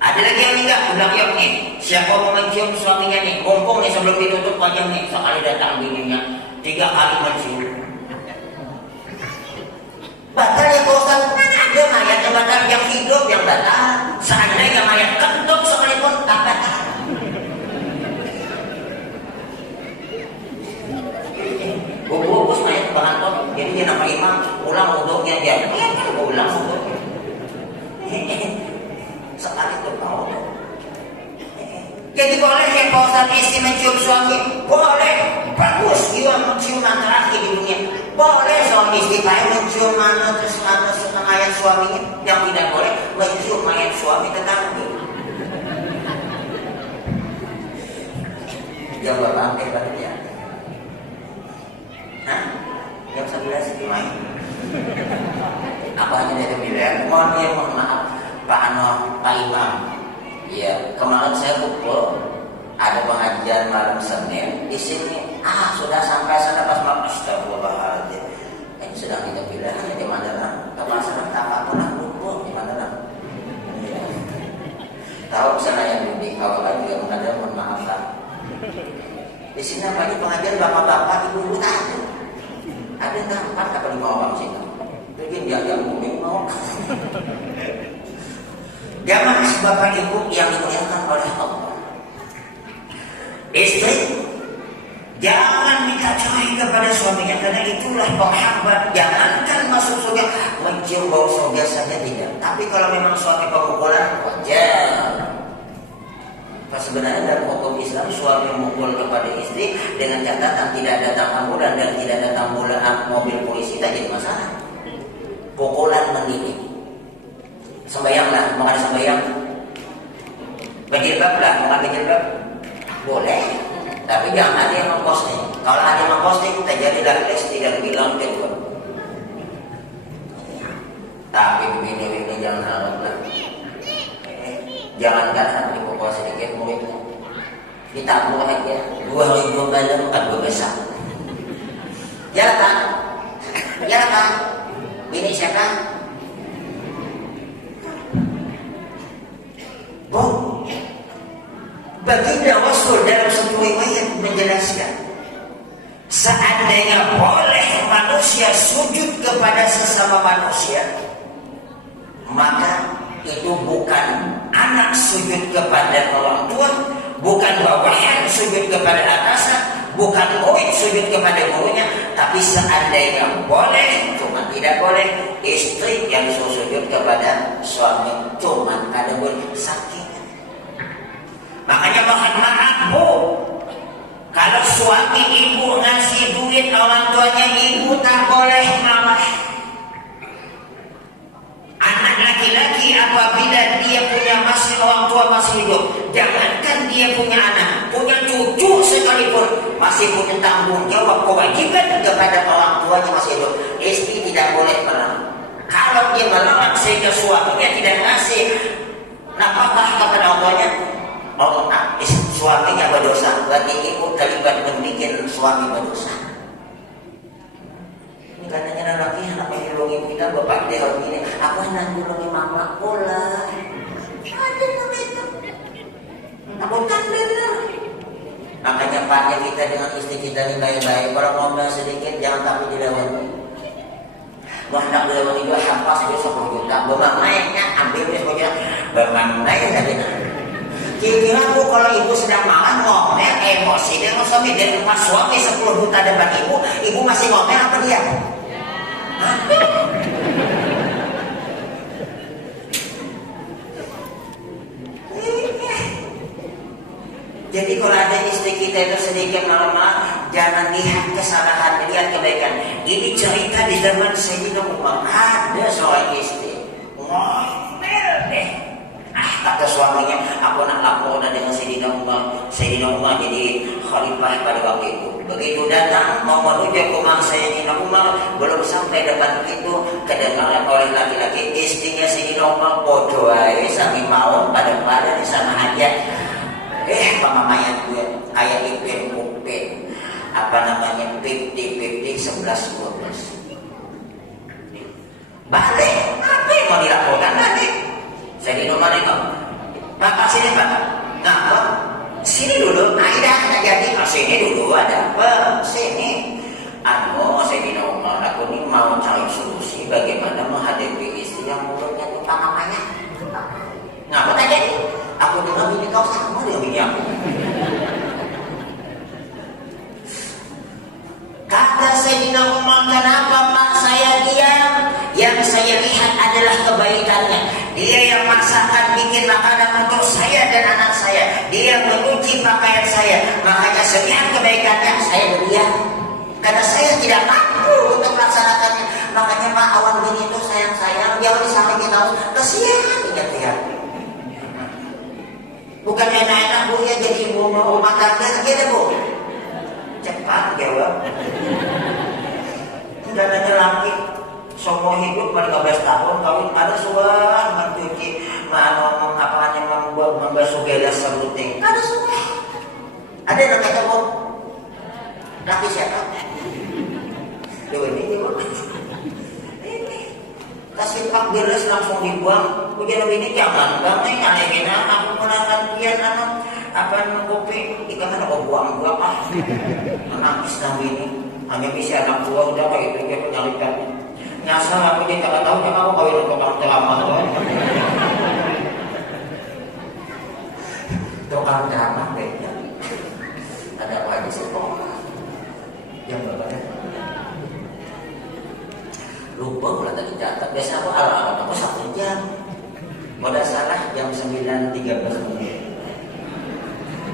Ada lagi yang meninggal, bilang ya nih, siapa mau mencium suaminya nih, mumpung nih sebelum ditutup wajahnya, sekali datang bininya 3 kali mencium. Batal ya Pak Ustaz, mana ada mayat yang batal, yang hidup yang batal. Seandainya mayat kentut sekalipun tak batal. Bungkus mayat pengantot, jadi dia nama imam, ulang wudhunya dia. Ulang wudhunya. Sekali itu mau. Jadi boleh ya Pak Ustaz istri mencium suami? Boleh, bagus. Dia mencium terakhir di dunia. Boleh suami istri mencium terus mayat suaminya. Yang tidak boleh mencium mayat suami tetangga. Yang berlantai pada dia. Hah? Yang 11 itu main. Apanya dari miliar? Mohon maaf Pak Pak Imam. Ya, kemarin saya kumpul ada pengajian malam Senin di sini. Sudah sampai sana pas malam astagfirullahaladzim. Ini sedang kita pilih di Mandala. Kemasan tak apa pernah kumpul di Mandala. Ya. Tahu sana yang lebih awal lagi yang ada, mohon maaf lah. Di sini apa ini pengajian bapak-bapak, ibu-ibu tak ada. Ada tempat apa di bawah sini? Mungkin dia yang mau. Jamaah bapak ibu yang dimuliakan oleh Allah. Istri jangan minta cerai kepada suaminya, karena itulah penghambat. Jangankan masuk surga, mencium bau surga saja tidak. Tapi kalau memang suami pemukulan, wajar. Sebenarnya dalam hukum Islam suami memukul kepada istri dengan catatan tidak datang ambulan dan tidak datang mobil polisi tak jadi masalah. Pukulan mendidik. Sembayanglah, mau ada sembayang. Berjilbab lah, mau ada jilbab. Boleh, tapi jangan ada yang memposting. Kalau ada yang memposting, kita jadi dari tidak bilang kedua. Tapi begini jangan harap lah. Jangankan sampai dipukul sedikit muridnya, ditabung aja 2.000 badan 4 besar. Ya kan? Ya kan? Ini siapa? Baginda Rasul dalam sebuah riwayat menjelaskan, seandainya boleh manusia sujud kepada sesama manusia, maka itu bukan anak sujud kepada orang tua, bukan bawahan sujud kepada atasan, bukan murid sujud kepada gurunya, tapi seandainya boleh, cuma tidak boleh istri yang sujud kepada suami, cuma ada boleh sakit. Makanya mohon maaf Bu, kalau suami ibu ngasih duit orang tuanya, ibu tak boleh marah. Anak laki-laki apabila dia punya orang tua masih hidup, jangankan dia punya anak, punya cucu sekalipun, masih punya tanggung jawab kewajiban kepada orang tuanya masih hidup. Istri tidak boleh menolak. Kalau dia menolak sehingga suaminya tidak ngasih nafkah kepada orang tuanya, suaminya berdosa, berarti ibu terlibat membuat suami berdosa. Ini katanya laki anak menyulungi kita, bapak dia begini, aku hendak menyulungi mama pula. Ada begitu. Aku tak benar. Makanya paknya kita dengan istri kita ini baik-baik. Kalau ngomong sedikit jangan takut dilewati. Wah nak dilewati juga hampas dia 10 juta. Bermaknanya ambil dia 10 juta. Bermaknanya tadi. Kira-kira Bu kalau ibu sedang marah ngomel emosi dengan suami dan rumah suami 10 juta depan ibu masih ngomel apa dia? Jadi kalau ada istri kita itu sedikit marah-marah, jangan lihat kesalahan, lihat kebaikan. Ini cerita di zaman Sayyidina Umar, ada seorang istri ngomel deh. Tak Kata suaminya, aku nak laporan dengan Sayyidina Umar. Sayyidina Umar jadi khalifah pada waktu itu. Begitu datang mau menuju ke rumah Sayyidina Umar, belum sampai depan pintu, kedengaran oleh laki-laki istrinya Sayyidina Umar, bodoh aja sambil mau pada di sana aja. Pemamayat gue kayak ipin upin, apa namanya 50-50 11-12. Balik, apa yang mau dilaporkan balik? Sayyidina Umar nengok, Bapak sini Pak. Ngapa? Sini dulu, Aida jadi. Sini dulu, ada apa? Sini. Sayyidina Umar, aku ini mau cari solusi bagaimana menghadapi istri yang mulutnya tukang apanya. Ngapa tak jadi? Aku dengar bini kau sama dengan bini aku. Kata Sayyidina Umar, kenapa Pak saya diam? Yang saya lihat adalah kebaikannya. Dia yang masakan bikin makanan untuk saya dan anak saya. Dia yang mencuci pakaian saya. Makanya saya lihat kebaikannya, saya berdiam. Karena saya tidak mampu untuk melaksanakannya. Makanya Pak awan bini itu sayang-sayang, dia harus sampai kita kesian ingat-ingat. Bukan enak-enak Bu ya jadi ibu rumah tangga gitu Bu. Cepat jawab. Udah nanya lagi. Semua hidup pada 15 tahun kawin ada suara mencuci membasuh gelas seruting. Ada suara. Ada yang kata Bu. Laki siapa? Dewa ini Bu. Kasih pak gelas langsung dibuang. Ujian ini jangan banget alehin aku menangkan kian apa mengkopi ikan aku buang-buang menangis nabi ini hanya bisa anak tua udah kayak itu dia penyalitannya nyasar aku dia tak tahu kan aku kawin untuk orang ceramah tukang ceramah kayaknya ada apa aja sih kok yang berapa lupa pula tadi catat biasanya aku alam aku 1 jam modal salah jam 9.13 menit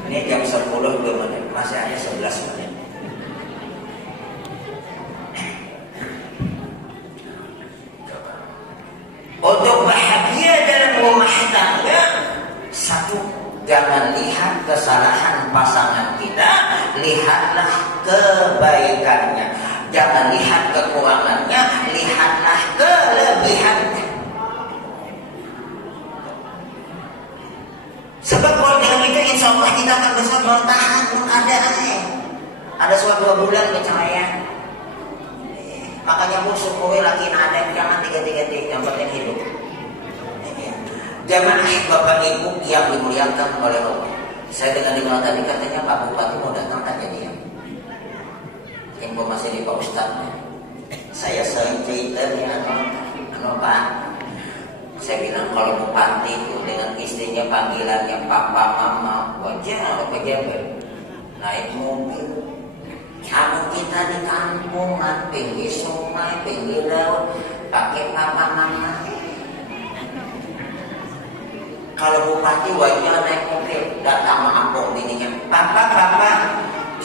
ini jam 10.2 menit masih ada 11 menit. Untuk bahagia dalam rumah tangga, satu, jangan lihat kesalahan pasangan kita, lihatlah kebaikannya. Jangan lihat kekurangannya, lihatlah kelebihannya. Sebab kalau dengan itu insya Allah kita akan bisa bertahan keadaannya. Ada suatu 2 bulan percaya. Makanya musuh kowe lagi ada jangan tiga-tiga yang penting hidup. Jamaah Bapak Ibu yang dimuliakan oleh Allah. Saya dengar tadi katanya Pak Bupati mau datang tak jadi ya. Informasi di Pak Ustadz. Saya sering cerita nih Pak. Saya bilang kalau bupati itu dengan istrinya panggilannya papa mama wajar pejabat naik mobil. Kamu kita di kampungan pinggir sungai pinggir laut pakai papa mama. Kalau bupati wajar naik mobil datang mampung bininya papa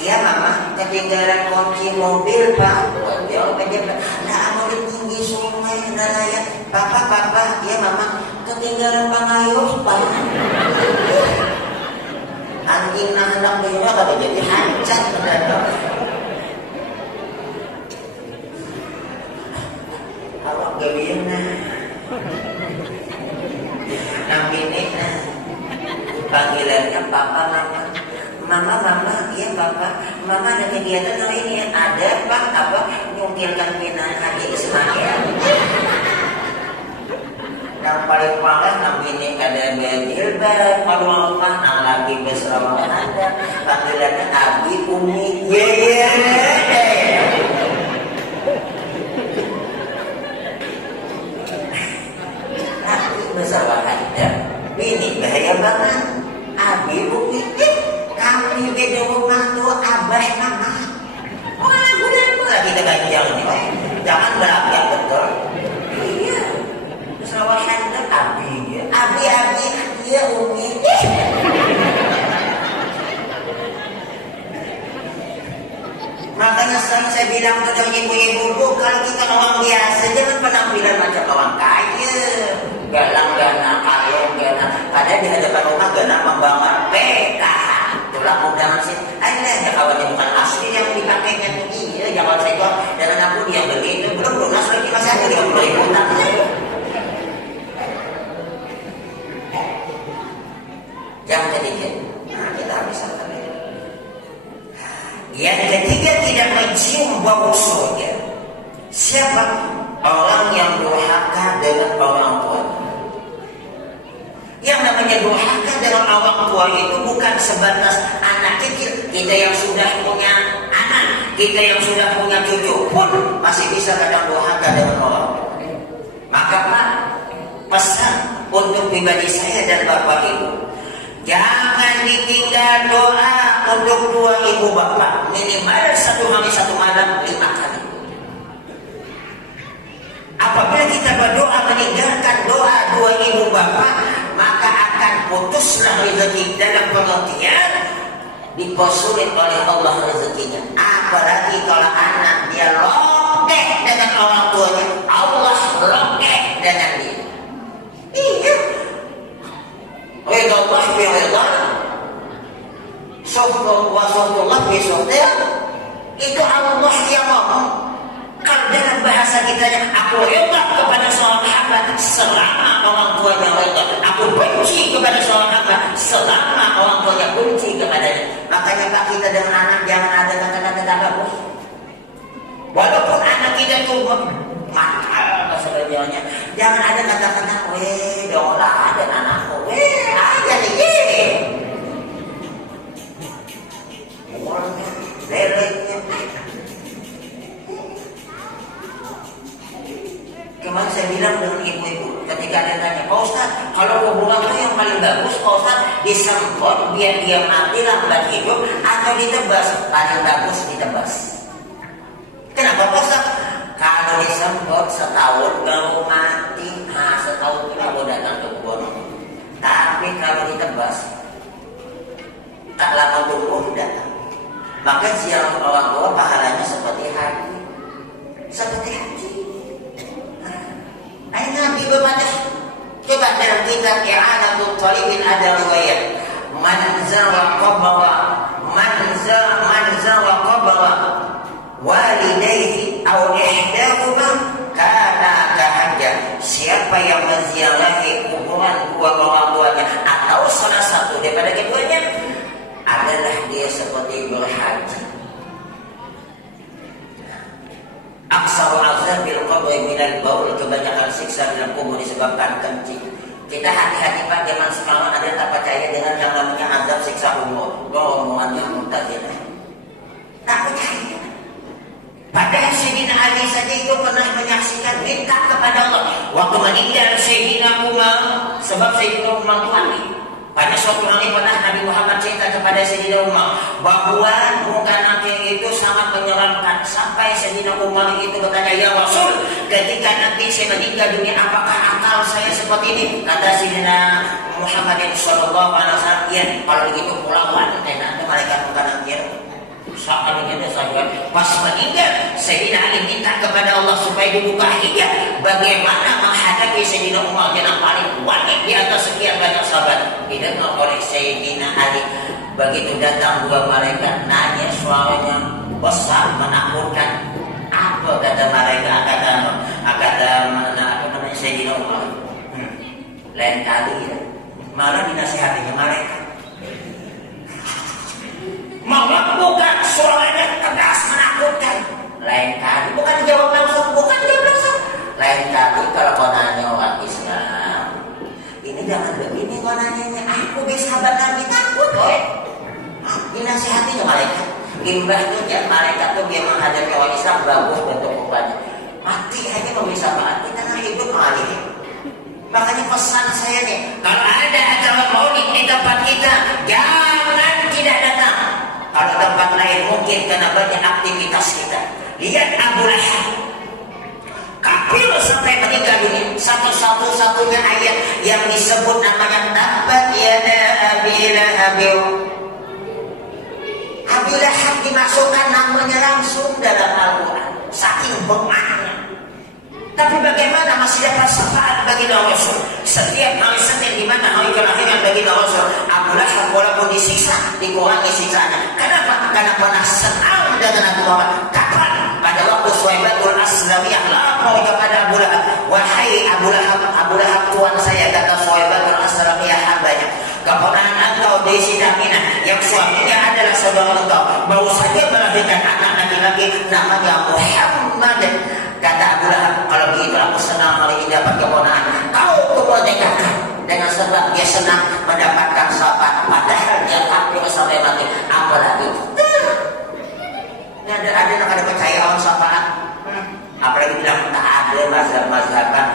iya mama ketinggalan kunci mobil Pak wajar pejabat nah mau di pinggir sungai nelayan papa iya mama ketinggalan pangayus Pak anjing hendak beliau kata jadi hancat mendadak awak gawian ini panggilannya papa mama iya papa mama ada kegiatan hari ini ada Pak apa nyungkilkan pinang Haji Ismail yang paling parah ini ada jilbab kalau rumah nang lagi bersama ada panggilannya Abi Umi bersama ada ini bahaya banget Abi Umi kami beda rumah tuh abah mama mana boleh lagi kita jangan jangan berabrak betul iya sawahan abi dia umi makanya sering saya bilang ke ibu-ibu kalau kita orang biasa jangan penampilan macam orang kaya galang gana kalong gana padahal di Siapa? Orang yang durhaka dengan orang tua. Yang namanya durhaka dengan orang tua itu bukan sebatas anak kecil. Kita yang sudah punya anak, kita yang sudah punya cucu pun masih bisa kadang durhaka dengan orang tua. Maka Pak, pesan untuk pribadi saya dan Bapak Ibu, jangan ditinggal doa untuk dua ibu bapak minimal 1 hari 1 malam 5 kali. Apabila kita berdoa meninggalkan doa dua ibu bapak, maka akan putuslah rezeki, dalam pengertian dipersulit oleh Allah rezekinya. Apalagi kalau anak dia logek dengan orang tuanya, Allah logek dengan dia. Iya. Ridallah bi ridal, wa sahtullah bi sahtil. Itu Allah yang ngomong. Kalau dalam bahasa kita, aku rida kepada seorang hamba selama orang tuanya rida. Aku benci kepada seorang hamba selama orang tuanya benci kepadanya. Makanya Pak, kita dengan anak jangan ada kata-kata tak bagus. Walaupun anak kita itu makal sebenarnya, jangan ada kata-kata weh dola dan anakku weh aja nih. Leleknya. Kemarin saya bilang dengan ibu-ibu ketika ada tanya, Pak Ustaz, kalau hubungan itu yang paling bagus Pak Ustaz disempot biar dia mati lambat hidup atau ditebas? Paling bagus ditebas. Kenapa Pak Ustaz? Kalau disempot setahun kamu mati, setahun kamu datang ke kebun. Tapi kalau ditebas tak lama tumbuh datang. Maka ziarah orang tua pahalanya seperti haji. Seperti haji. Ayo Nabi berbada. Coba dalam kitab I'anatul Talibin ada riwayat, man zawa qabara walidayhi aw ihdahuma kana kahajjah. Siapa yang menziarahi kuburan dua orang tuanya atau salah satu daripada keduanya, adalah dia seperti berhaji. Aksaru azabil qabri minal baul, kebanyakan siksa dalam kubur disebabkan kencing. Kita hati-hati Pak, zaman sekarang ada yang tak percaya dengan yang namanya azab siksa kubur. Omongan yang mutazilah. Tak percaya. Padahal Sayyidina Ali saja itu pernah menyaksikan, minta kepada Allah waktu meninggal Sayyidina Umar, sebab Sayyidina Umar itu ahli. Pada suatu hari pernah Nabi Muhammad cerita kepada Sayyidina Umar bahwa muka nanti itu sangat menyeramkan, sampai Sayyidina Umar itu bertanya, ya Rasul, ketika nanti saya meninggal dunia apakah akal saya seperti ini? Kata Sayyidina Muhammad SAW, ya kalau begitu pulauan nanti malaikat muka nanti saat ini saya pas meninggal Sayyidina Ali minta kepada Allah supaya dibuka hijab bagaimana menghadapi Sayyidina Umar yang paling kuat di atas sekian banyak sahabat. Didengar oleh Sayyidina Ali. Begitu datang dua malaikat, nanya suaranya besar menakutkan. Apa kata mereka? Kata Sayyidina Umar, lain kali ya, malah dinasihatinya mereka bukan suaranya tegas menakutkan. Lain kali, bukan jawab langsung. Lain kali kalau kau nanya orang Islam, ini jangan begini kau nanya. Aku bisa Nabi takut, dinasihatinya malaikat. Limbah itu ya, malaikat itu dia menghadapi orang Islam bagus bentuk rupanya. Mati aja mau bisa mati, kita hidup malih. Makanya pesan saya nih, kalau ada acara maulid di tempat kita, jangan tidak datang. Kalau tempat lain mungkin karena banyak aktivitas kita. Lihat Abu Lahab, kafir sampai meninggal dunia. Satu-satunya ayat yang disebut namanya tabat yada Abi Lahab. Abu Lahab dimasukkan namanya langsung dalam Al-Quran, saking bengahnya. Tapi bagaimana masih dapat syafaat bagi Rasul setiap hari Senin, di mana hari kelahiran bagi Rasul. Abu Lahab walaupun disiksa, dikurangi siksanya. Kenapa? Karena pernah senang dengan Abu Lahab. Kapan? Pada waktu Suhaibatul Aslamiyah lapor kepada Abu Lahab, wahai Abu Lahab tuan saya, kata Suhaibatul Aslamiyah hambanya, keponakan engkau di Sidamina yang suaminya adalah saudara engkau baru saja melahirkan anak laki-laki namanya Muhammad. Kata sebab dia senang mendapatkan syafaat, padahal dia kafir sampai mati. Apalagi ada yang ada percaya orang syafaat, apalagi bilang tak ada mazhab-mazhaban.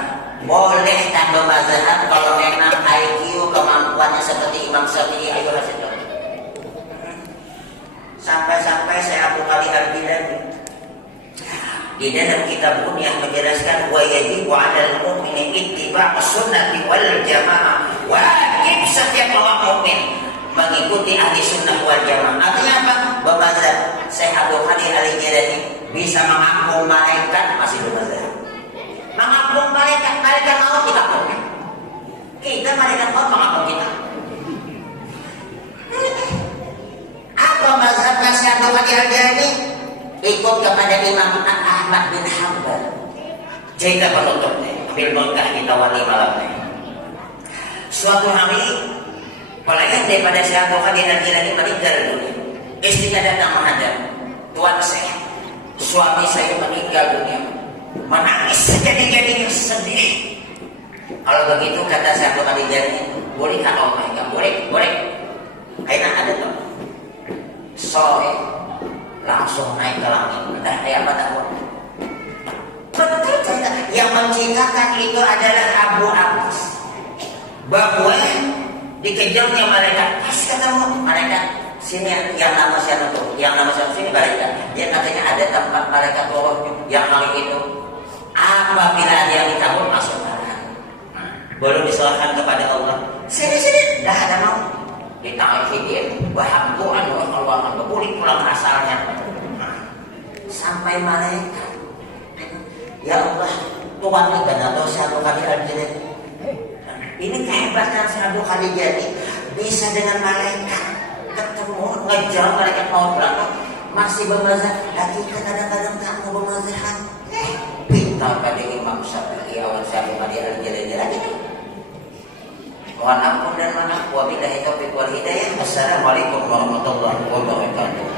Boleh tambah mazhab kalau memang IQ kemampuannya seperti Imam Syafi'i. Ayo hasil. Sampai-sampai saya Abu Khalid Al-Jilani di dalam kitab Bunyah menjelaskan wa yajibu 'alal mu'mini ittiba'us sunnati wal jamaah. Wajib setiap orang mukmin mengikuti ahli sunnah wal jamaah. Artinya apa? Bermazhab. Syekh Abdul Qadir Al-Jilani bisa mengapung malaikat, masih bermazhab. Mengapung malaikat mau kita apung. Kita malaikat mau mengapung kita. Apa mazhabnya Syekh Abdul Qadir Al-Jilani? Ikut kepada Imam Ahmad bin Hanbal. Jika penutupnya ambil bongkar kita wali malamnya. Suatu hari pelayan daripada Syekh Abdul Qadir Al-Jilani meninggal dunia. Istrinya datang menghadap, tuan saya, suami saya meninggal dunia. Menangis sejadi-jadinya, sedih. Kalau begitu kata Syekh Abdul Qadir Al-Jilani, boleh kan mereka? Boleh. Aina ada tuh. Sore langsung naik ke langit. Entah kayak apa tak boleh. Betul cerita. Yang menciptakan itu adalah Abu Abbas. Bahwa dikejarnya malaikat, pas ketemu malaikat sini yang nama siapa tuh, yang nama siapa sini malaikat. Dia katanya ada tempat malaikat turun yang hari itu. Apabila ada yang dikabul masuk neraka. Belum diserahkan kepada Allah. Sini, dah ada mau. Ditarik hidayah, wahamdu'an wa Allah boleh pulang asalnya. Sampai malaikat, ya Allah, Tuhan kita atau Syekh Abdul Qadir Al-Jilani. Ini kehebatan Syekh Abdul Qadir Al-Jilani, bisa dengan malaikat ketemu, ngejar malaikat mau pulang, masih bermazhab. Kita kadang-kadang tak mau bermazhab. Pintar pada Imam Syafi'i awal Syekh Abdul Qadir Al-Jilani lagi. Mohon ampun dan maaf. Wabillahi taufiq wal hidayah. Wassalamualaikum warahmatullahi wabarakatuh.